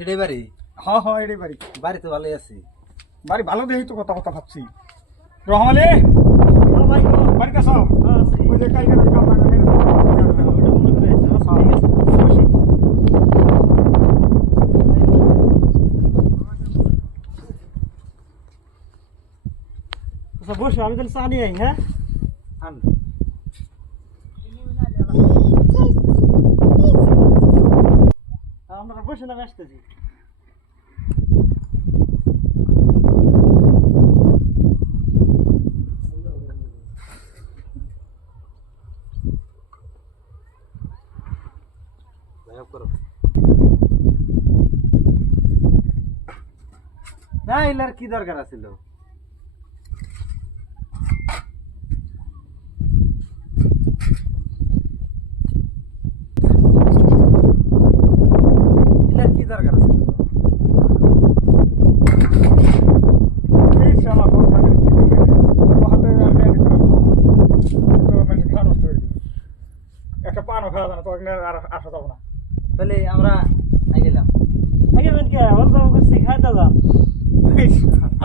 এটাই বাড়ি? হ্যাঁ হ্যাঁ এটাই বাড়ি। বাড়ি তো ভালোই আছি। বাড়ি ভালো দেখি তো কথা কথা ভাবছি। রহমালি বাড়িতে আসো। ওই যে কালকে কাম না করে আচ্ছা বসো, আমি তাহলে চা নিয়ে আই। হ্যাঁ আন। আমরা বসে না আসতেছি। করো না, এলার কি দরকার আছিল? এলার কি দরকার আছিল? এই শালা কোন কাজে কি করলে ও হাতে আর মেয়ে করে তো মানে খাওয়া নষ্ট করে দিবি। একটা পানও খাওয়া যায় না, তো আর আসা যাবো না। তাহলে আমরা গেলাম। আগে কে আমার তো করছি খাইতে দাম। এই শালা